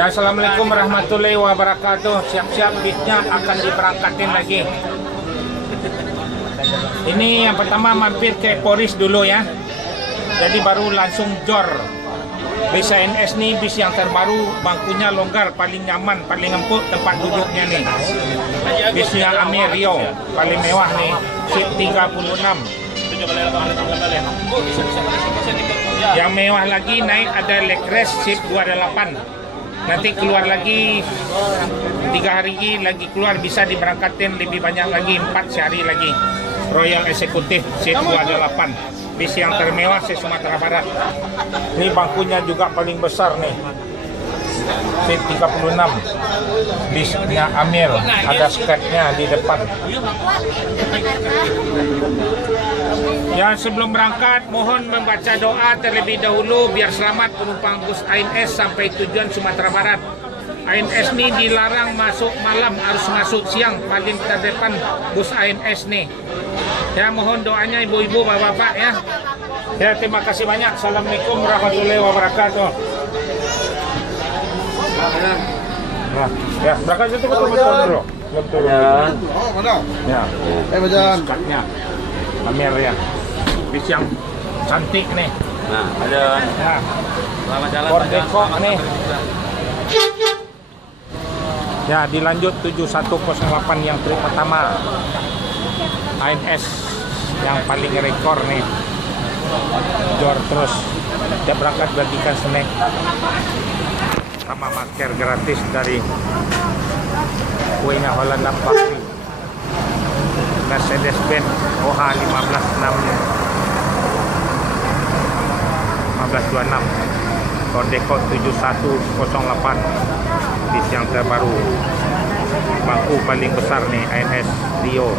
Ya, assalamualaikum warahmatullahi wabarakatuh. Siap-siap bisnya akan diberangkatin lagi. Ini yang pertama mampir ke Poris dulu ya. Jadi baru langsung jor. Bis ANS nih bis yang terbaru, bangkunya longgar, paling nyaman, paling empuk tempat duduknya nih. Bisnya Amir Rio, paling mewah nih, seat 36. Yang mewah lagi naik ada Legres seat 28. Nanti keluar lagi 3 hari lagi keluar, bisa diberangkatin lebih banyak lagi, 4 sehari lagi. Royal Executive seat 28. Bis yang termewah se Sumatera Barat. Ini bangkunya juga paling besar nih. Seat 36. Bisnya Amir, ada sketnya di depan. Ya, sebelum berangkat mohon membaca doa terlebih dahulu biar selamat penumpang bus ANS sampai tujuan Sumatera Barat. ANS ini dilarang masuk malam, harus masuk siang, paling terdepan bus ANS nih. Ya, mohon doanya ibu-ibu, bapak-bapak ya. Ya, terima kasih banyak. Assalamualaikum warahmatullahi wabarakatuh. Ya, berangkat itu betul-betul bro. Betul. Ya. Sketnya Amir ya. Bis yang cantik nih. Nah, ada. Nah, Selamat jalan. Bordeko nih. Ya, dilanjut 7108 yang trip pertama. ANS yang paling rekor nih. Jor terus. Dia berangkat bagikan snack sama masker gratis dari kuenya Holland Factory. Mercedes-Benz OH 1526 Bordeko 7108 bis yang terbaru, bangku paling besar nih ANS Rio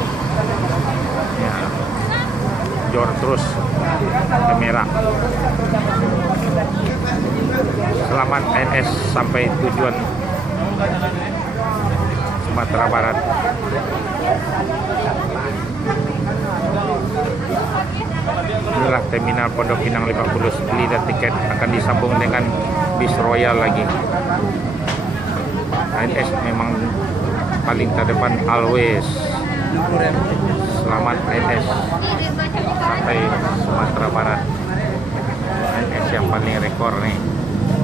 ya. Jor terus kamera. Selamat ANS sampai tujuan Sumatera Barat. Inilah terminal Pondok Pinang 50. Beli dan tiket akan disambung dengan bis Royal lagi. ANS memang paling terdepan always. Selamat ANS sampai Sumatera Barat. ANS yang paling rekor nih.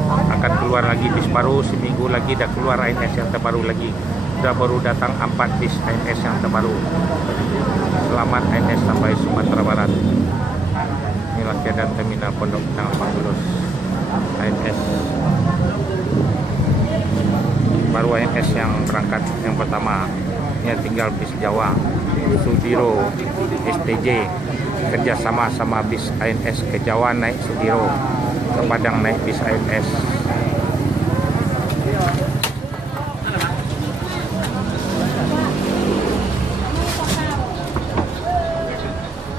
Akan keluar lagi bis baru, seminggu lagi dah keluar ANS yang terbaru lagi. Sudah baru datang 4 bis ANS yang terbaru. Selamat ANS sampai Sumatera Barat. Inilah keadaan terminal Pondok Pinang 50 ANS. Baru ANS yang berangkat yang pertama. Ini tinggal bis Jawa, Sudiro, STJ kerjasama sama bis ANS ke Jawa naik Sudiro, ke Padang naik bis ANS.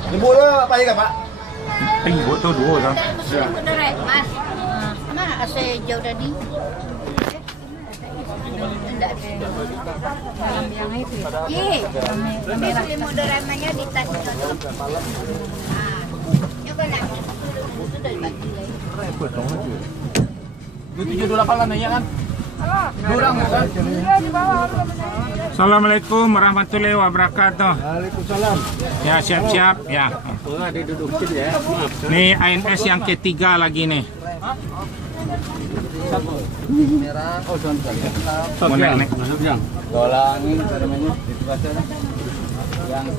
Jemput apa ya Pak? Jemput tuh dua kan? Udah right, Mas. Mana AC jauh tadi? Enggak ada. Yang itu. Iya. Kami beli moderannya di tas itu. Coba nak. Itu dari bagi lagi. Repot dong itu. Itu 78 lah ya kan? Kurang kan? Assalamualaikum warahmatullahi wabarakatuh. Waalaikumsalam. Ya, siap-siap ya. Didudukin ya. Nih ANS yang ketiga lagi nih. Merah. Oh, contoh. Mau naik. Tolangin namanya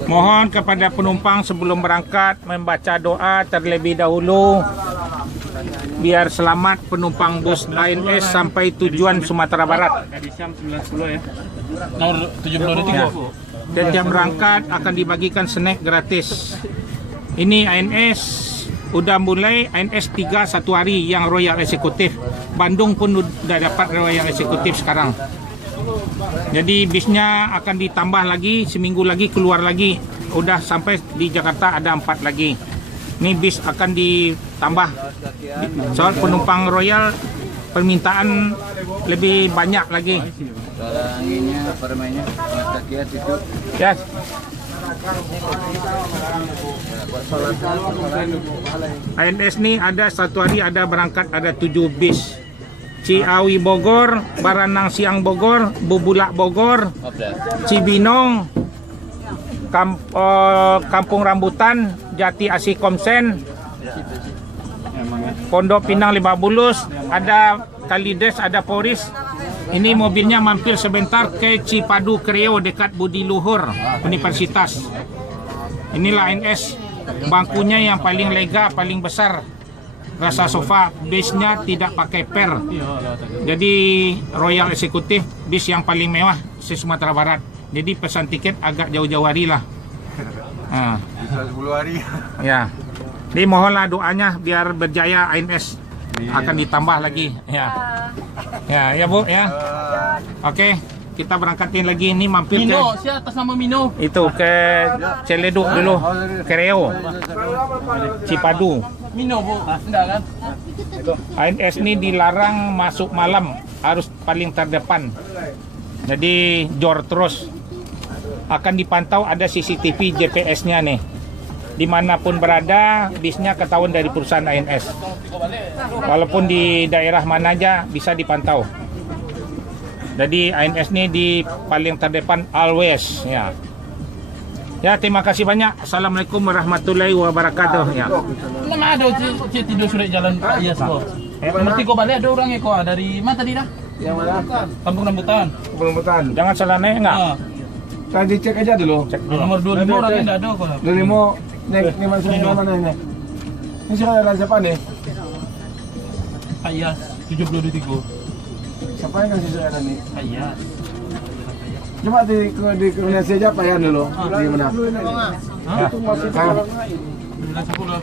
Mohon kepada penumpang sebelum berangkat membaca doa terlebih dahulu biar selamat penumpang bus ANS sampai tujuan Sumatera Barat. Edisiam 910 ya. Nomor 72 Ya. Dan jam berangkat akan dibagikan snack gratis. Ini ANS udah mulai ANS 3 1 hari yang Royal Executive. Bandung pun udah dapat Royal Executive sekarang. Jadi bisnya akan ditambah lagi, seminggu lagi keluar lagi. Udah sampai di Jakarta ada 4 lagi. Ini bis akan ditambah. Soal penumpang Royal permintaan lebih banyak lagi. Tolanginnya permennya Kiat itu. Ya. ANS nih ada satu hari ada berangkat ada 7 bis. Ciawi Bogor, Baranang Siang Bogor, Bubulak Bogor, Cibinong, Kampung Rambutan, Jati Asih Komsen, Pondok Pinang Lebak Bulus, ada Kalides, ada Poris. Ini mobilnya mampir sebentar ke Cipadu Kreo dekat Budi Luhur Universitas. Inilah ANS, bangkunya yang paling lega, paling besar, rasa sofa, bisnya tidak pakai per. Jadi Royal Executive, bis yang paling mewah di Sumatera Barat. Jadi pesan tiket agak jauh-jauh hari lah. Bisa 10 hari. Ya. Jadi mohonlah doanya biar berjaya ANS, akan ditambah lagi. Ya Bu ya. Oke, kita berangkatin lagi. Ini mampir Mino, ke siapa atas nama Mino? itu ke Celeduk dulu, Kreo, Cipadu. Mino Bu, enggak kan? ANS ini dilarang masuk malam, harus paling terdepan. Jadi jor terus. Akan dipantau, ada CCTV GPS-nya nih. Dimanapun berada, bisnya ketahuan dari perusahaan ANS. Walaupun di daerah mana aja bisa dipantau. Jadi ANS ini di paling terdepan always ya. Ya, terima kasih banyak. Assalamualaikum warahmatullahi wabarakatuh ya. Mana ada cik tidur surat jalan Pak Iyas kok. Mesti kau balik ada orangnya kok dari mana tadi dah? Yang mana? Kampung Rambutan. Belum. Jangan salah naik enggak? Tadi cek aja dulu. Cek dulu. Nomor 25 orangnya enggak ada kok. 25 nek masuk mana ini? Ini siapa siapa nih? Pak Iyas 72 Siapa yang kasih saya nih? Pak Iyas. Coba di koordinasi aja Pak Yan dulu. Di mana? Itu masih orang lain. Bulan 10.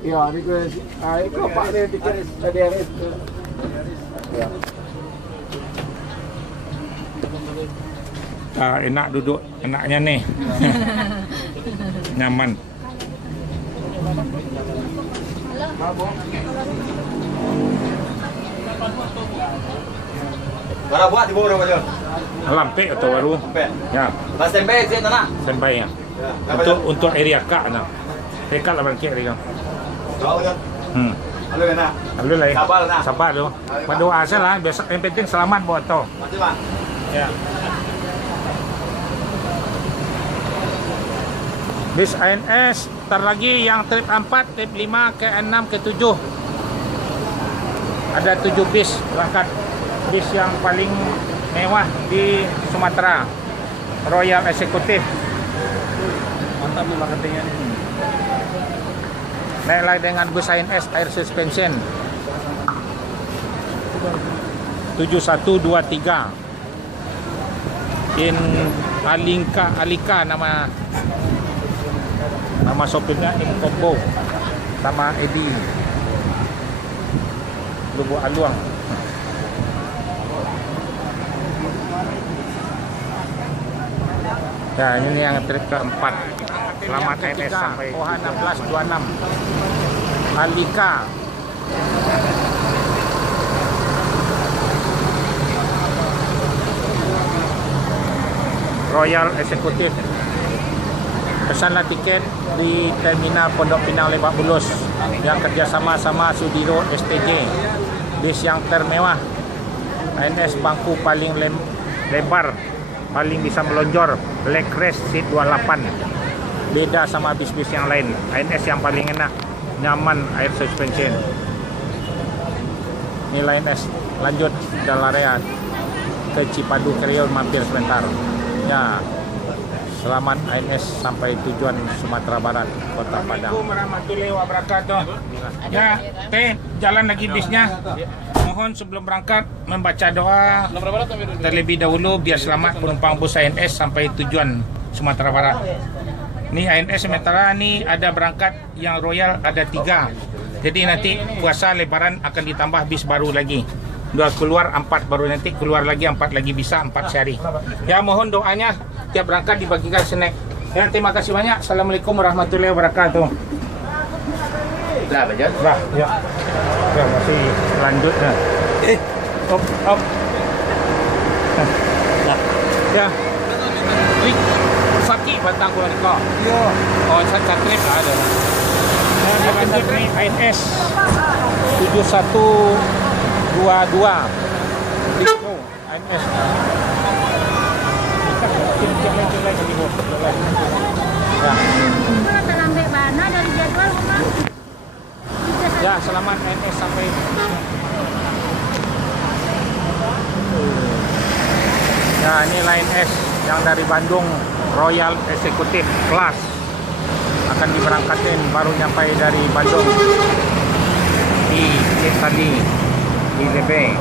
Iya, di koordinasi. Itu Pak di tiket tadi hari itu. Ya. Enak duduk, enaknya nih. Nyaman. Bara buat di bawah aja. Lampe atau baru? Ya, Mas tempe sih tanah. sampai ya. Untuk area K nah. Dekat lah bangkit dia. Tahu kan? Halo enak. Lalu lah. Sabar, nah. Sabar tu. Berdoa saja lah. Besok yang penting selamat buat tu. Masih Pak. Ya. Bis ANS, ntar lagi yang trip 4, trip 5, ke 6, ke 7. Ada 7 bis berangkat. Bis yang paling mewah di Sumatera, Royal Executive. Mantap nih marketingnya nih. Naiklah dengan bus ANS Air Suspension 7123 in Alika nama sopirnya In Combo sama Edi Lubuk Aluang. Ya, ini yang trip keempat. Selamat ANS sampai OH 1626 Alika. Royal Executive. Pesanlah tiket di Terminal Pondok Pinang Lebak Bulus yang kerjasama sama Sudiro STJ. Bis yang termewah, ANS bangku paling lebar, paling bisa melonjor, leg rest seat 28. Beda sama bis-bis yang lain. ANS yang paling enak, nyaman air suspension. Nilai ANS lanjut Dalarea ke Cipadu Kreo, mampir sebentar. Ya, selamat ANS sampai tujuan Sumatera Barat, Kota Padang. Assalamualaikum warahmatullahi wabarakatuh. Ya, jalan lagi bisnya. Mohon sebelum berangkat membaca doa terlebih dahulu biar selamat penumpang bus ANS sampai tujuan Sumatera Barat. Ini ANS sementara ini ada berangkat yang Royal ada 3. Jadi nanti puasa Lebaran akan ditambah bis baru lagi. 2 keluar 4 baru nanti keluar lagi 4 lagi bisa 4 sehari. Ya, mohon doanya tiap berangkat dibagikan snack. Ya, terima kasih banyak. Assalamualaikum warahmatullahi wabarakatuh. Dah baca. Dah, ya. Ya, masih lanjut ya. Op. Ya. Wih, sakit batang gua ni kau. Yo. Oh, cacat trip lah ada. Ya, lanjut ni ANS 71 Itu ANS. Ya. Terlambat mana dari jadwal Bang? Ya, selamat ANS sampai. Ya, ini Line S yang dari Bandung Royal Executive Class akan diberangkatkan, baru nyampai dari Bandung di tadi di DB.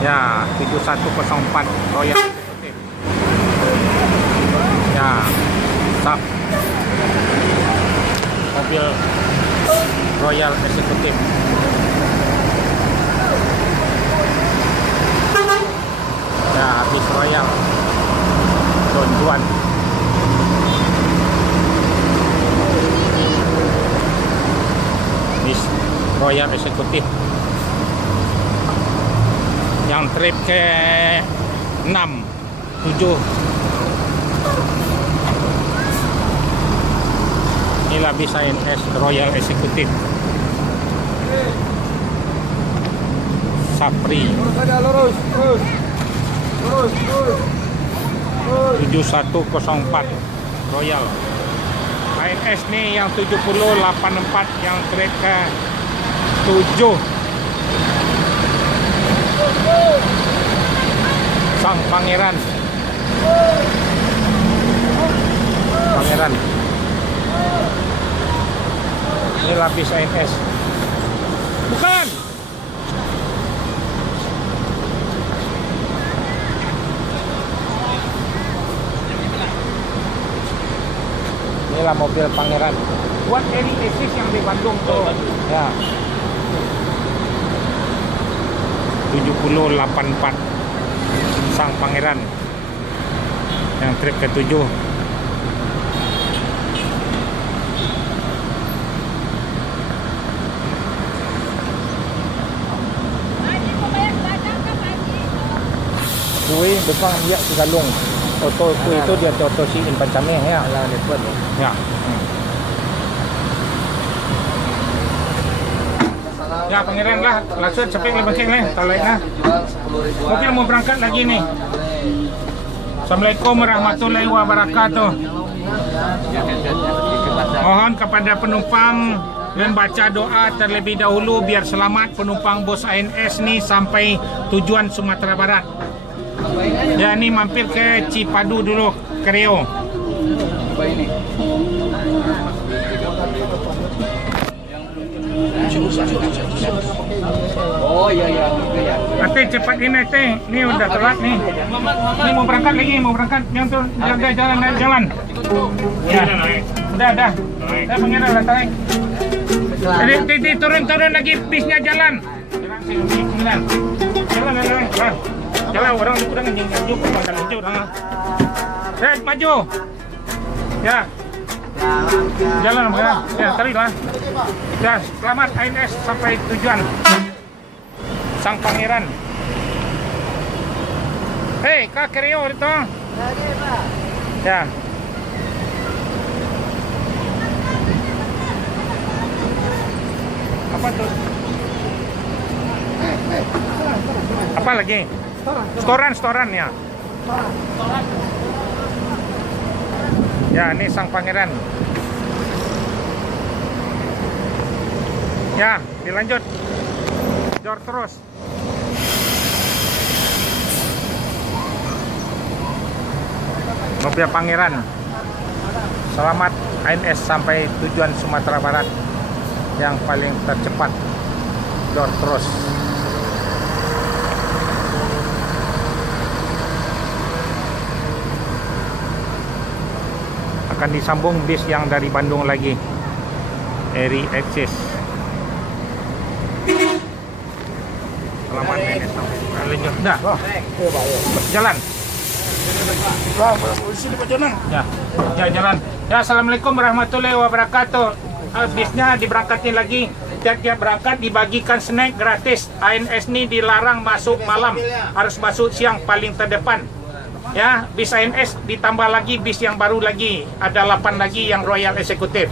Ya, 7104 Royal Executive. Ya, sub mobil Royal Executive. Ya, habis Royal Don Juan. Bis Royal Executive yang trip ke 6, 7. Inilah bis ANS Royal Executive Sapri 7104 Royal. ANS nih yang 7084 yang trip ke 7 Sang Pangeran. Ini lapis ANS. Bukan. Inilah mobil Pangeran. Buat Eri Esis yang di Bandung tuh. Ya. 7084 Sang Pangeran yang trip ke 7. Kue depan dia Sigalung. Oto kue itu dia oto si in Pancame ya. Ya. Ya Pangeran lah, langsung cepet lebih kecil nih, talai lah. Mobil mau berangkat lagi nih. Assalamualaikum warahmatullahi wabarakatuh. Mohon kepada penumpang dan baca doa terlebih dahulu biar selamat penumpang bos ANS nih sampai tujuan Sumatera Barat. Ya ini mampir ke Cipadu dulu, ke Riau. Oh iya. Ate cepat ini teh, ini udah telat nih. Ini mau berangkat lagi, yang tuh jalan. Ya, udah. Saya pengen udah tarik. Jadi turun lagi bisnya jalan. Jalan orang itu udah ngejung makan hijau orang. Maju. Ya. Jalan ya, tarik lah. Ya, selamat ANS sampai tujuan. Sang Pangeran. Hei, Kak Rio itu. Ya. Apa tuh? Apa lagi? Storan ya. Ya, ini Sang Pangeran. Ya, dilanjut. Jor terus. Mobil Pangeran. Selamat ANS sampai tujuan Sumatera Barat yang paling tercepat. Jor terus. Akan disambung bis yang dari Bandung lagi. Eri Exis. Selamat ANS sampai lanjut. Dah. Jalan. Ya jalan. Ya, assalamualaikum warahmatullahi wabarakatuh. Bisnya diberangkatin lagi. Tiap berangkat dibagikan snack gratis. ANS ini dilarang masuk malam, harus masuk siang paling terdepan. Ya, bis ANS ditambah lagi bis yang baru lagi, ada 8 lagi yang Royal Executive.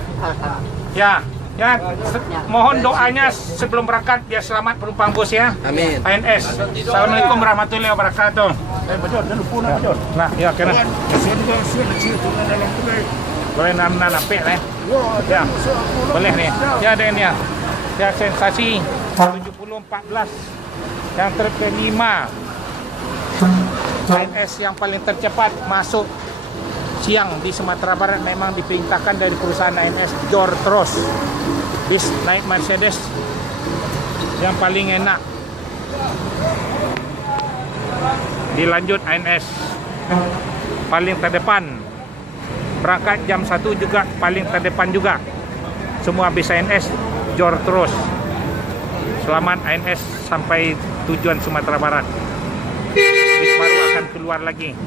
Ya, Ya, mohon doanya sebelum berangkat biar selamat penumpang bus ya. Amin. ANS. Assalamualaikum warahmatullahi wabarakatuh. Nah, ya kena. Boleh nampik ya. Ya. Boleh nih. Ya ada ini ya. Ya sensasi 7014 yang terkelima. ANS yang paling tercepat masuk siang di Sumatera Barat memang diperintahkan dari perusahaan ANS Jortros. Bis naik Mercedes yang paling enak. Dilanjut ANS paling terdepan. Berangkat jam 1 juga paling terdepan juga. Semua bis ANS Jortros. Selamat ANS sampai tujuan Sumatera Barat. Bis baru akan keluar lagi.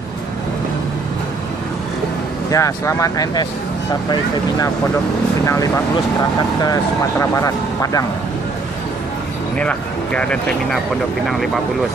Ya, selamat ANS sampai Terminal Pondok Pinang Lebak Bulus berangkat ke Sumatera Barat, Padang. Inilah keadaan Terminal Pondok Pinang Lebak Bulus.